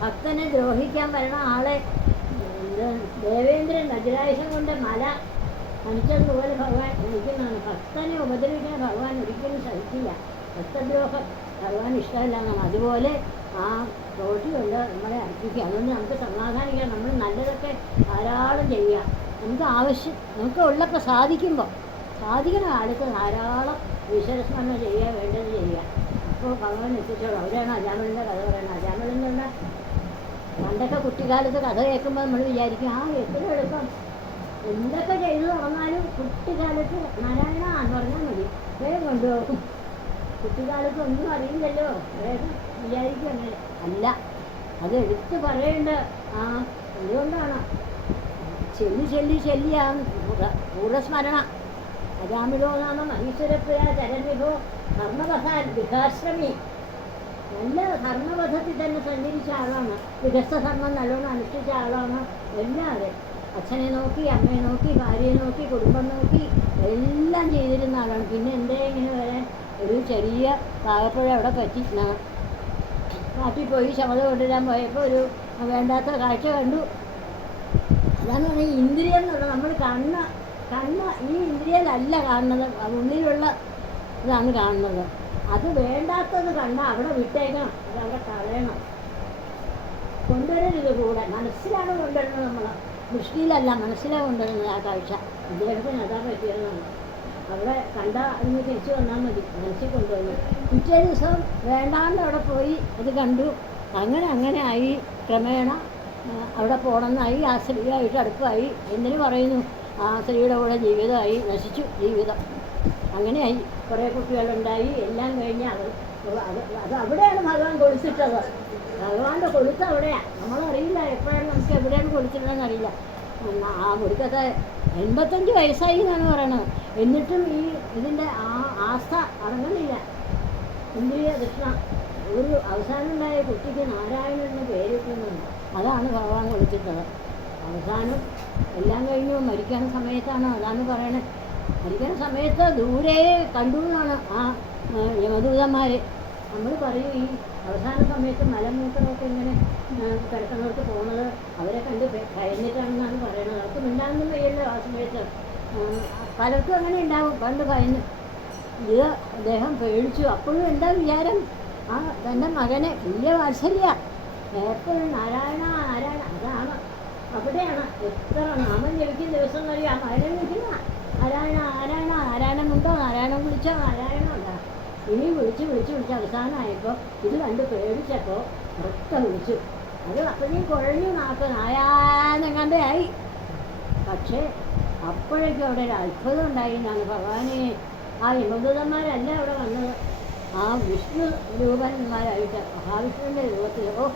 ഭക്തനെ ദ്രോഹിക്കാൻ വരണ ആളെ ദേവേന്ദ്രൻ വജ്രായുഷം കൊണ്ട് മല മനുഷ്യതുപോലെ ഭഗവാൻ നയിക്കുന്നതാണ് ഭക്തനെ ഉപദ്രവിക്കാൻ ഭഗവാൻ ഒരിക്കലും സഹിക്കില്ല ഭക്തദ്രോഹം ഭഗവാൻ ഇഷ്ടമല്ല എന്നാണ് അതുപോലെ ആ റോട്ടി കൊണ്ട് നമ്മളെ അർപ്പിക്കുക. അതുകൊണ്ട് നമുക്ക് സമാധാനിക്കാം. നമ്മൾ നല്ലതൊക്കെ ധാരാളം ചെയ്യുക നമുക്ക് ആവശ്യം നമുക്ക് ഉള്ളപ്പോൾ സാധിക്കുമ്പോൾ സാധിക്കുന്ന കാലത്ത് ധാരാളം ഈശ്വരസ്മരണ ചെയ്യുക വേണ്ടത് ചെയ്യുക. അപ്പോൾ ഭഗവാൻ എത്തിച്ചോളൂ. അവരാണ് അജാമലിന്റെ കഥ പറയുന്നത്. എന്നുള്ള പണ്ടൊക്കെ കുട്ടിക്കാലത്ത് കഥ കേൾക്കുമ്പോൾ നമ്മൾ വിചാരിക്കും ആ എത്ര എളുപ്പം. എന്തൊക്കെ ചെയ്തു നടന്നാലും കുട്ടിക്കാലത്ത് നാരായണ എന്ന് പറഞ്ഞാൽ മതി. വേഗം കൊണ്ടുപോകും കുട്ടിക്കാലത്ത് ഒന്നും അറിയില്ലല്ലോ. വേഗം വിചാരിക്കും അല്ല അത് എടുത്ത് പറയേണ്ട ആ അതുകൊണ്ടാണ്. ചെല്ലി ചെല്ലി ചെല്ലിയാണ് പൂർവസ്മരണ അജാമിലോ നാമ മഹീശ്വരപ്രിയ ചരണിഭോ ധർമ്മപഥാൻ വികാശ്രമി നല്ല ധർമ്മപഥത്തിൽ തന്നെ സഞ്ചരിച്ച ആളാണ്. വികസധർമ്മം നല്ലോണം അനുഷ്ഠിച്ച ആളാണ് എല്ലാവരും. അച്ഛനെ നോക്കി അമ്മയെ നോക്കി ഭാര്യയെ നോക്കി കുടുംബം നോക്കി എല്ലാം ചെയ്തിരുന്ന ആളാണ്. പിന്നെ എന്തേ ഇങ്ങനെ വരാൻ? ഒരു ചെറിയ പാകപ്പുഴ അവിടെ പറ്റി. കാട്ടിൽ പോയി ശമത കൊണ്ടുവരാൻ പോയപ്പോൾ ഒരു വേണ്ടാത്ത കാഴ്ച കണ്ടു. അതാണ് പറഞ്ഞാൽ ഇന്ദ്രിയം എന്നുള്ള നമ്മൾ കണ്ണ് കണ്ണ് ഈ ഇന്ദ്രിയലല്ല കാണുന്നത്. ഉള്ളിലുള്ള ഇതാണ് കാണുന്നത്. അത് വേണ്ടാത്തത് കണ്ട അവിടെ വിട്ടേക്കണം. അത് അവിടെ കളയണം. കൊണ്ടുവരരുത് കൂടെ. മനസ്സിലാണ് കൊണ്ടുവരുന്നത് നമ്മൾ ദൃഷ്ടിയിലല്ല മനസ്സിലാണ് കൊണ്ടുവരുന്നത് ആ കാഴ്ച. അദ്ദേഹത്തിന് അതാ പറ്റിയതാണ് അവിടെ കണ്ട അതിന് തിരിച്ചു വന്നാൽ മതി. മനസ്സിൽ കൊണ്ടുവന്നു. പിറ്റേ ദിവസം വേണ്ടാണ്ട് അവിടെ പോയി. അത് കണ്ടു. അങ്ങനെ അങ്ങനെ ആയി. ക്രമേണ അവിടെ പോകണമെന്നായി ആ സ്ത്രീയായിട്ട് അടുപ്പായി. എന്തിനു പറയുന്നു? ആ സ്ത്രീയുടെ കൂടെ ജീവിതമായി നശിച്ചു ജീവിതം. അങ്ങനെയായി. കുറേ കുട്ടികളുണ്ടായി. എല്ലാം കഴിഞ്ഞ് അത് അത് അവിടെയാണ് ഭഗവാൻ കൊളിച്ചിട്ടത് ഭഗവാന്റെ കൊളുത്ത് അവിടെയാണ് നമ്മളറിയില്ല എപ്പോഴാണ് നമുക്ക് എവിടെയാണ് കൊടുത്തിട്ടുള്ളതെന്ന് അറിയില്ല. ആ മുറിക്കത്തെ എൺപത്തഞ്ച് വയസ്സായി എന്നാണ് പറയണത്. എന്നിട്ടും ഈ ഇതിന്റെ ആ ആസ്ഥ അടങ്ങുന്നില്ല. ഇന്ദ്രിയ കൃഷ്ണ ഒരു അവസാനമുണ്ടായ കുട്ടിക്ക് നാരായണൻ എന്ന് പേരിട്ടുന്നുണ്ട് അതാണ് ഭഗവാൻ കൊടുത്തിട്ടത് അവസാനം എല്ലാം കഴിഞ്ഞു. മരിക്കാൻ സമയത്താണ് അതാണ് പറയണത്. മരിക്കണ സമയത്ത് ദൂരെ കണ്ടു എന്നാണ് ആ യമദൂതന്മാര്. നമ്മൾ പറയും ഈ അവസാന സമയത്ത് മലമൂത്രമൊക്കെ ഇങ്ങനെ കിടക്കുന്നവർക്ക് പോകുന്നത് അവരെ കണ്ട് ഭയ- ഭയന്നിട്ടാണെന്നാണ് പറയുന്നത് അവർക്ക് മിണ്ടാനൊന്നും വയ്യല്ലോ ആ സമയത്ത്. പലർക്കും അങ്ങനെ ഉണ്ടാവും. പണ്ട് ഭയന്ന് ഇത് അദ്ദേഹം പേടിച്ചു. അപ്പോഴും എന്താ വിചാരം? ആ തന്റെ മകനെ വലിയ വാത്സല്യ. എപ്പോഴും നാരായണ നാരായണ അതാണ്. അവിടെയാണ് എത്ര നാമം ജപിക്കുന്ന ദിവസം കഴിയും ആ മകനെ വിളിക്കുന്ന നാരായണ നാരായണ നാരായണനുണ്ടോ നാരായണൻ വിളിച്ചോ നാരായണ ഉണ്ടാ? ഇനി വിളിച്ച് വിളിച്ച് വിളിച്ച് അവസാനമായപ്പോൾ ഇത് കണ്ട് പേടിച്ചപ്പോൾ ഉറക്കെ വിളിച്ചു. അത് അത്രയും കുഴഞ്ഞു നാക്ക് നായാന്നെങ്ങാണ്ടേ ആയി. പക്ഷേ അപ്പോഴേക്കും അവിടെ ഒരു അത്ഭുതം ഉണ്ടായി എന്നാണ് ഭഗവാനെ. ആ യമദൂതന്മാരല്ല അവിടെ വന്നത്. ആ വിഷ്ണു രൂപന്മാരായിട്ട് മഹാവിഷ്ണുവിന്റെ രൂപത്തിൽ ഓ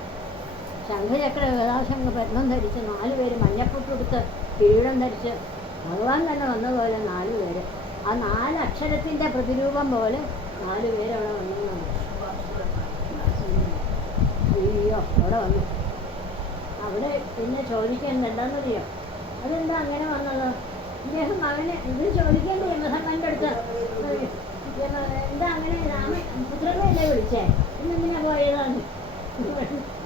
ശംഖചക്ര വേദാശങ്ക പത്മം ധരിച്ച് നാല് പേര് മഞ്ഞപ്പൊട്ടെടുത്ത് കിരീടം ധരിച്ച് ഭഗവാൻ തന്നെ വന്ന പോലെ നാല് പേര്. ആ നാല് അക്ഷരത്തിന്റെ പ്രതിരൂപം പോലെ നാല് പേര് അവിടെ വന്നതാണ് അയ്യോ അവിടെ വന്നു. അവിടെ പിന്നെ ചോദിക്കുന്നത് എന്താണെന്നറിയോ അതെന്താ അങ്ങനെ വന്നത്? ഇദ്ദേഹം മകനെ ഇത് ചോദിക്കേണ്ടി യമധർമ്മന്റെ അടുത്ത്. എന്താ അങ്ങനെ രാമ പുത്രനെയല്ലേ വിളിച്ചേ? ഇന്നെന്തിനാ പോയതാണ്?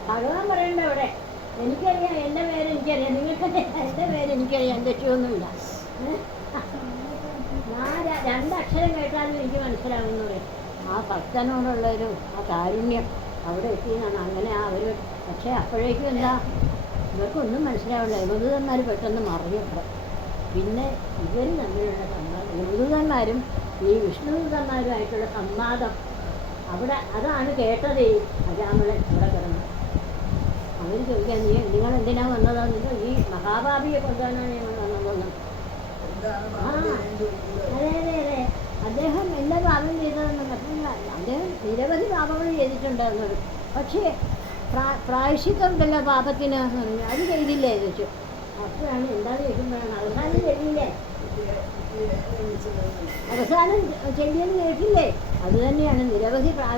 ഭഗവാൻ പറയണ്ട അവിടെ? എനിക്കറിയാം എന്റെ പേര് എനിക്കറിയാം. നിങ്ങൾക്ക് എന്റെ ഏ? രണ്ടക്ഷരം കേട്ടാലും എനിക്ക് മനസ്സിലാവുന്നു ആ ഭക്തനോടുള്ളൊരു ആ കാരുണ്യം അവിടെ എത്തിയെന്നാണ് അങ്ങനെ ആ ഒരു പക്ഷേ അപ്പോഴേക്കും എന്താ? ഇവർക്കൊന്നും മനസ്സിലാവില്ല. യമദൂതന്മാർ പെട്ടെന്ന് മറിഞ്ഞപ്പോൾ പിന്നെ ഇവർ തമ്മിലുള്ള സംവാദം യമദൂതന്മാരും ഈ വിഷ്ണുദൂതന്മാരുമായിട്ടുള്ള സംവാദം അവിടെ അതാണ് കേട്ടത്. അജാമളൻ ഇവിടെ കിടന്ന് അവർ ചോദിക്കാൻ നീ നിങ്ങൾ എന്തിനാ വന്നതാന്ന് ഈ മഹാഭാപിയെ കൊണ്ടുവന്നാണ് ഞങ്ങൾ വന്നതെന്ന് ആ അതെ അതെ അതെ. അദ്ദേഹം എല്ലാ പാപം ചെയ്തതെന്ന് മറ്റൊന്നും അദ്ദേഹം നിരവധി പാപങ്ങൾ ചെയ്തിട്ടുണ്ടായിരുന്നത് പക്ഷേ പ്രാ പ്രായശ്ചിത്തം ഉണ്ടല്ലോ പാപത്തിന് അത് ചെയ്തില്ലേ ചോദിച്ചു. അപ്പോഴാണ് എന്താ ചോദിക്കുമ്പോഴാണ് അവസാനം ചെയ്തില്ലേ? അവസാനം ചെല്ലിയെന്ന് കേട്ടില്ലേ? അത് തന്നെയാണ് നിരവധി പ്രാ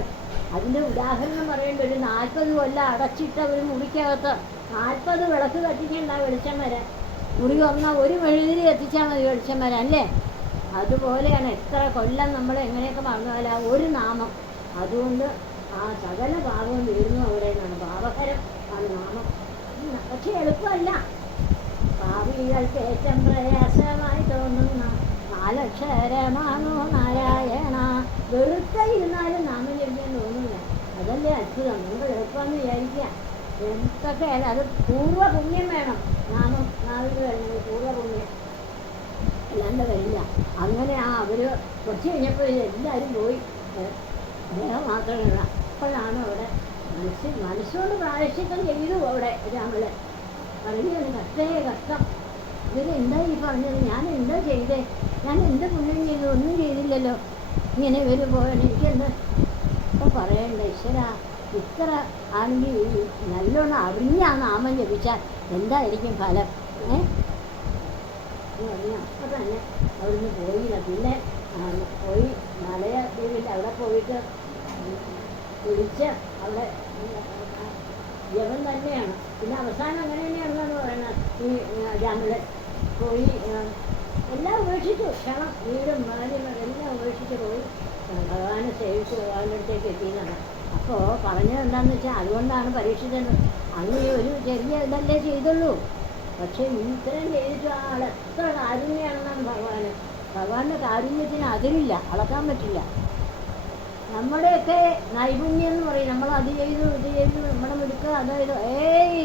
അതിന്റെ ഉദാഹരണം പറയേണ്ട ഒരു നാൽപ്പത് കൊല്ലം അടച്ചിട്ട ഒരു മുറിക്കകത്ത് നാൽപ്പത് വിളക്ക് കത്തിക്കണ്ട വെളിച്ചം വരെ മുറി വന്ന ഒരു മെഴുതിരി എത്തിച്ചാൽ മതി വെളിച്ചം വരാൻ അല്ലേ? അതുപോലെയാണ് എത്ര കൊല്ലം നമ്മൾ എങ്ങനെയൊക്കെ ആ ഒരു നാമം. അതുകൊണ്ട് ആ സകല ഭാവവും വീഴുന്നു അവിടെ നിന്നാണ് പാപകരം ആണ് നാമം. പക്ഷെ എളുപ്പമല്ല. ഭാവികൾക്ക് ഏറ്റവും പ്രയാസമായി തോന്നുന്ന നാലക്ഷരമാണോ നാരായണ? വെറുതെ ഇരുന്നാലും നാമം അതല്ലേ അത്ഭുതം. നിങ്ങൾ എളുപ്പമെന്ന് വിചാരിക്കുക അല്ല അത് പൂർവ പുണ്യം വേണം. നാമം നാവിൽ വരുന്നത് പൂർവ പുണ്യം അല്ലാണ്ട് വരില്ല അങ്ങനെ ആ അവർ കുറച്ച് കഴിഞ്ഞപ്പോൾ എല്ലാവരും പോയി. അദ്ദേഹം മാത്രമല്ല അപ്പോഴാണ് അവിടെ മനസ്സ് മനസ്സുകൊണ്ട് പ്രായശ്ചിത്തം ചെയ്തു അവിടെ രാമൾ പറഞ്ഞു കഷ്ടേ കഷ്ടം. ഇവരെന്താ ഈ പറഞ്ഞത്? ഞാൻ എന്താ ചെയ്തേ? ഞാൻ എന്ത് പുണ്യം ചെയ്തു? ഒന്നും ചെയ്തില്ലല്ലോ. ഇങ്ങനെ ഇവർ പോയാണ് എനിക്കെന്ത് പറയണ്ട ഈശ്വര. ഇത്ര ആണെങ്കിൽ നല്ലോണം അറിഞ്ഞ ആ നാമം ജപിച്ചാൽ എന്തായിരിക്കും ഫലം? ഏ? അപ്പം തന്നെ. അവിടുന്ന് പോയില്ല. പിന്നെ പോയി മലയ ദേവിയിൽ അവിടെ പോയിട്ട് കുളിച്ച് അവിടെ ജപം തന്നെയാണ്. പിന്നെ അവസാനം അങ്ങനെ തന്നെയാണെന്നാണ് പറയുന്നത്. ഈ രാമിൾ പോയി എല്ലാം ഉപേക്ഷിച്ചു. ക്ഷണം വീടും മാര്യങ്ങളും എല്ലാം ഉപേക്ഷിച്ച് പോയി. ഭഗവാനെ സേവിച്ച് ഭഗവാന്റെ അടുത്തേക്ക് എത്തിയതാണ്. അപ്പോൾ പറഞ്ഞത് എന്താണെന്ന് വെച്ചാൽ അതുകൊണ്ടാണ് പരീക്ഷിച്ചത്. അന്ന് ഈ ഒരു ചെറിയ ഇതല്ലേ ചെയ്തുള്ളൂ. പക്ഷേ ഇത്രയും ചെയ്തിട്ട് ആൾ എത്ര കാരുണ്യാണെന്നാണ് ഭഗവാന്. ഭഗവാന്റെ കാരുണ്യത്തിന് അതിരില്ല അളക്കാൻ പറ്റില്ല. നമ്മുടെയൊക്കെ നൈപുണ്യം എന്ന് പറയും. നമ്മൾ അത് ചെയ്തു ഇത് ചെയ്തു നമ്മുടെ മിടുക്ക് അതായത് ഏയ്!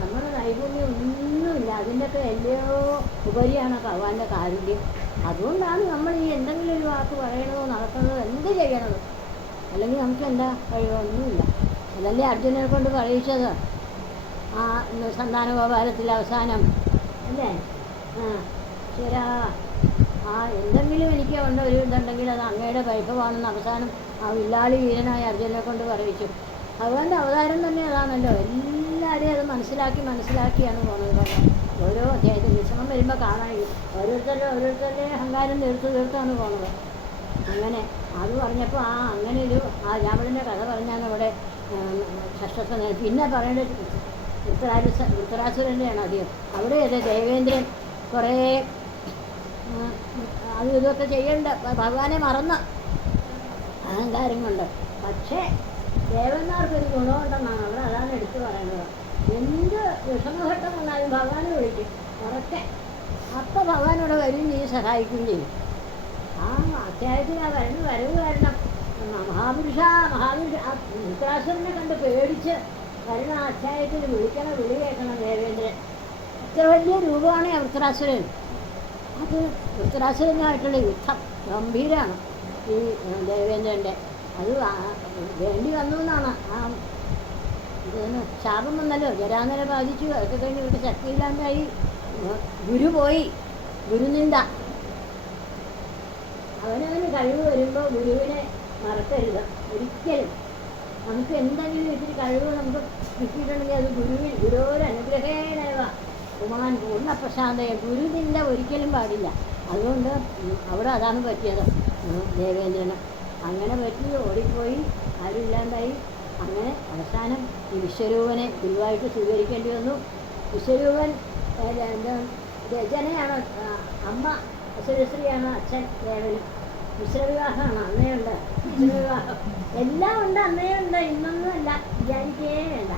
നമ്മുടെ നൈപുണ്യം ഒന്നുമില്ല. അതിന്റെയൊക്കെ എല്ലയോ ഉപരിയാണ് ഭഗവാന്റെ കാരുണ്യം. അതുകൊണ്ടാണ് നമ്മൾ ഈ എന്തെങ്കിലും ഒരു വാക്ക് പറയണതോ നടക്കണതോ എന്ത് ചെയ്യണത്? അല്ലെങ്കിൽ നമുക്ക് എന്താ കഴിവൊന്നുമില്ല. അതല്ലേ അർജുനനെ കൊണ്ട് പറയിച്ചത്? ആ സന്താന ഗോപാലത്തിൽ അവസാനം. അല്ലേ? ആ ശരാ. ആ എന്തെങ്കിലും എനിക്ക് ഉണ്ട് ഒരു ഇതുണ്ടെങ്കിൽ അത് അങ്ങയുടെ വൈഭവമാണെന്ന് അവസാനം ആ വില്ലാളി വീരനായ അർജുനെ കൊണ്ട് പറയിച്ചു. ഭഗവാന്റെ അവതാരം തന്നെ അതാണല്ലോ. എല്ലാവരെയും അത് മനസ്സിലാക്കി മനസ്സിലാക്കിയാണ് പോകുന്നത് ഭഗവാൻ ഓരോ വിഷമം വരുമ്പോൾ കാണാൻ ഓരോരുത്തരുടെ ഓരോരുത്തരുടെ അഹങ്കാരം തീർത്ത് തീർത്താണ് പോകുന്നത്. അങ്ങനെ അത് പറഞ്ഞപ്പോൾ ആ അങ്ങനെ ഒരു ആ രാവണന്റെ കഥ പറഞ്ഞാണ് അവിടെ ഷഷ്ടസ്ഥ പിന്നെ പറയേണ്ടത് ഉത്തരാസ ഉത്തരാസുരന്റെയാണ് അധികം അവിടെ അതെ ദേവേന്ദ്രൻ കുറേ അതും ഇതൊക്കെ ചെയ്യേണ്ട ഭഗവാനെ മറന്ന അഹങ്കാരം കൊണ്ട് പക്ഷേ ദേവന്മാർക്കൊരു ഗുണമുണ്ടെന്നാണ്. അവിടെ അതാണ് എടുത്തു പറയുന്നത് എന്ത് വിഷമഘട്ടം വന്നാലും ഭഗവാനെ വിളിക്കും. ഉറക്കെ. അപ്പം ഭഗവാനോട് വരും നീ സഹായിക്കുകയും ചെയ്യും. ആ അത്യാവശ്യത്തിൽ ആ വരുന്ന വരവ് കാരണം മഹാപുരുഷ മഹാപുരുഷ. ആ ധൃതരാഷ്ട്രനെ കണ്ട് പേടിച്ച് വരുന്ന ആ അധ്യായത്തിൽ വിളിക്കണം വിളി കേൾക്കണം ദേവേന്ദ്രൻ. ഇത്ര വലിയ രൂപമാണ് വൃത്തരാസുരൻ അത് വൃത്തരാസുരനുമായിട്ടുള്ള യുദ്ധം ഗംഭീരമാണ് ഈ ദേവേന്ദ്രന്റെ അത് വേണ്ടി വന്നു എന്നാണ് ആ ഇതിന് ശാപം വന്നല്ലോ ജരാന്തനെ ബാധിച്ചു. അതൊക്കെ കഴിഞ്ഞ് ഇവിടെ ശക്തിയില്ലാണ്ടായി. ഗുരു പോയി. ഗുരു ഗുരുനിന്ദ അവനവന് കഴിവ് വരുമ്പോൾ ഗുരുവിനെ മറക്കരുത്. ഒരിക്കലും. നമുക്ക് എന്തെങ്കിലും ഇത്തിരി കഴിവ് നമുക്ക് കിട്ടിയിട്ടുണ്ടെങ്കിൽ അത് ഗുരുവിൽ ഗുരുവൊരു അനുഗ്രഹേണവ ഉമാൻ പൂർണ പ്രശാന്തയെ ഗുരുനിന്ദ ഒരിക്കലും പാടില്ല. അതുകൊണ്ട് അവിടെ അതാണ് പറ്റിയത്. ദേവേന്ദ്രന്. അങ്ങനെ പറ്റി ഓടിപ്പോയി. ആരും ഇല്ലാണ്ടായി അങ്ങനെ അവസാനം ഈ വിശ്വരൂപനെ ഗുരുവായിട്ട് സ്വീകരിക്കേണ്ടി വന്നു. വിശ്വരൂപൻ രചനയാണ് അമ്മ സുരശ്രീയാണ് അച്ഛൻ ദേവനും മിശ്രവിവാഹമാണ് അന്നേയുണ്ട് മിശ്രവിവാഹം എല്ലാം ഉണ്ട് അന്നേയുണ്ട് ഇന്നൊന്നുമല്ല വിചാരിക്കേ വേണ്ട.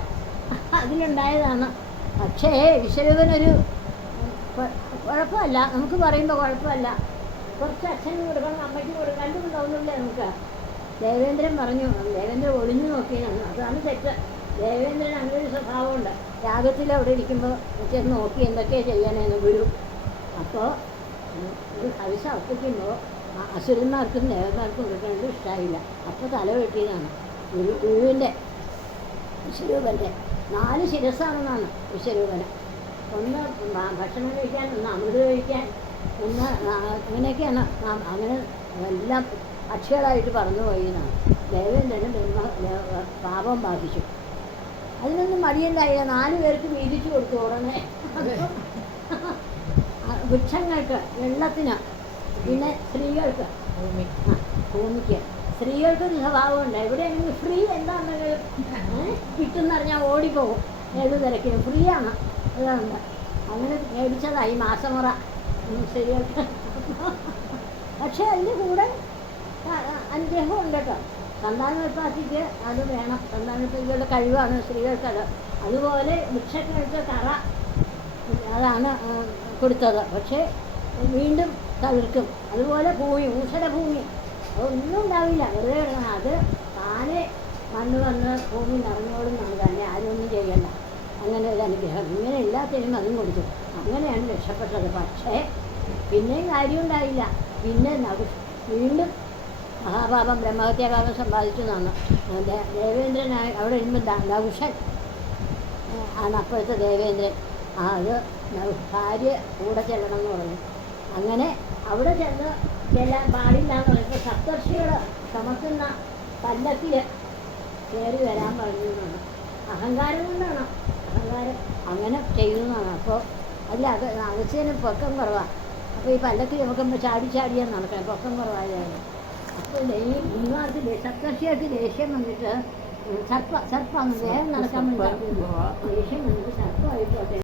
അതിലുണ്ടായതാണ്. പക്ഷേ വിശ്വരൂപനൊരു കുഴ- കുഴപ്പമല്ല. നമുക്ക് പറയുമ്പോൾ കുഴപ്പമല്ല. കുറച്ച് അച്ഛന് കൊടുക്കണം അമ്മയ്ക്ക് കൊടുക്കാൻ രണ്ടും തോന്നില്ലേ നമുക്ക്? ദേവേന്ദ്രൻ പറഞ്ഞു ദേവേന്ദ്രൻ ഒളിഞ്ഞു നോക്കിയാണ്. അതാണ് തെറ്റ്. ദേവേന്ദ്രൻ അങ്ങനെ ഒരു സ്വഭാവമുണ്ട്. യാഗത്തിൽ അവിടെ ഇരിക്കുമ്പോൾ ചെന്ന് നോക്കി എന്തൊക്കെയാണ് ചെയ്യാനെന്ന് ഗുരു. അപ്പോൾ ഒരു കവിശ അർപ്പിക്കുമ്പോൾ അസുരന്മാർക്കും ദേവന്മാർക്കും കൊടുക്കേണ്ടത് ഇഷ്ടമായില്ല അപ്പോൾ തല വെട്ടിയതാണ് ഗുരു ഗുരുവിന്റെ വിശ്വരൂപന്റെ നാല് ശിരസാണെന്നാണ് വിശ്വരൂപന്. ഒന്ന് ഭക്ഷണം കഴിക്കാൻ ഒന്ന് അമൃത് കഴിക്കാൻ ഒന്ന് അങ്ങനെയൊക്കെയാണ്. അങ്ങനെ എല്ലാം അക്ഷരായിട്ട് പറഞ്ഞു പോയി എന്നാണ് ദേവേന്ദ്രന് പാപം ബാധിച്ചു. അതിനൊന്നും മടിയുണ്ടായില്ല നാല് പേർക്ക് വീതിച്ചു കൊടുത്തു ഉടനെ. വൃക്ഷങ്ങൾക്ക് വെള്ളത്തിന് പിന്നെ സ്ത്രീകൾക്ക്. ഭൂമി ആ, ഭൂമിക്ക്. സ്ത്രീകൾക്കൊരു സ്വഭാവമുണ്ട് എവിടെയെങ്കിലും ഫ്രീ എന്താണെങ്കിലും കിട്ടുന്നറിഞ്ഞാൽ ഓടിപ്പോകും. ഏത് തിരക്കിലും. ഫ്രീ ആണ്. അതുകൊണ്ട് അങ്ങനെ മേടിച്ചതായി മാസമുറ. സ്ത്രീകൾക്ക് പക്ഷേ അതിന്റെ കൂടെ അനുഗ്രഹം ഉണ്ട് കേട്ടോ സന്താനോത്പാദിക്ക് അത് വേണം. സന്താനോത്പാദിയുടെ കഴിവാണ് സ്ത്രീകൾക്കത്. അതുപോലെ വൃക്ഷങ്ങൾക്ക് തറ അതാണ് കൊടുത്തത്. പക്ഷേ വീണ്ടും തളിർക്കും. അതുപോലെ ഭൂമി ഊഷട ഭൂമി. അതൊന്നും ഉണ്ടാവില്ല. വെറുതെ കിടക്കണം അത് താനെ മണ്ണ് വന്ന് ഭൂമി നിറഞ്ഞോളും നമ്മൾ തന്നെ ആരൊന്നും ചെയ്യണ്ട. അങ്ങനെ ഒരു അനുഗ്രഹം. ഇങ്ങനെ എല്ലാത്തിനും അതും കൊടുത്തു. അങ്ങനെയാണ് രക്ഷപ്പെട്ടത്. പക്ഷേ പിന്നെയും കാര്യമുണ്ടായില്ല. പിന്നെ വീണ്ടും മഹാപാപം ബ്രഹ്മഹത്യാപാപം സമ്പാദിച്ചു എന്നാണ്. ദേവേന്ദ്രനായി അവിടെ ഇരുമ്പോൾ നൗഷൻ ആണ് അപ്പോഴത്തെ ദേവേന്ദ്രൻ. ആ അത് ഭാര്യ കൂടെ ചെല്ലണം എന്ന് പറഞ്ഞു. അങ്ങനെ അവിടെ ചെന്ന് ചെല്ലാൻ പാടില്ല എന്ന് പറഞ്ഞപ്പോൾ സപ്തർഷികൾ ചുമക്കുന്ന പല്ലക്കിൽ കയറി വരാൻ പറഞ്ഞു എന്നാണ്. അഹങ്കാരം കൊണ്ടാണ്. അഹങ്കാരം അങ്ങനെ ചെയ്യുന്നതാണ് അപ്പോൾ അല്ല അത് അഗസ്ത്യന് പൊക്കം കുറവാണ് അപ്പോൾ ഈ പല്ലക്ക് നമുക്ക് ചാടി ചാടിയാണ് നടക്കണം പൊക്കം കുറവായതാണ് അപ്പോൾ ഈ ഭീമാർക്ക് സപ്തർഷിയായിട്ട് ദേഷ്യം വന്നിട്ട് സർപ്പ സർപ്പാന്ന് വേഗം നടക്കാൻ വേണ്ടി ദേഷ്യം വന്നിട്ട് സർപ്പമായിപ്പോട്ടെ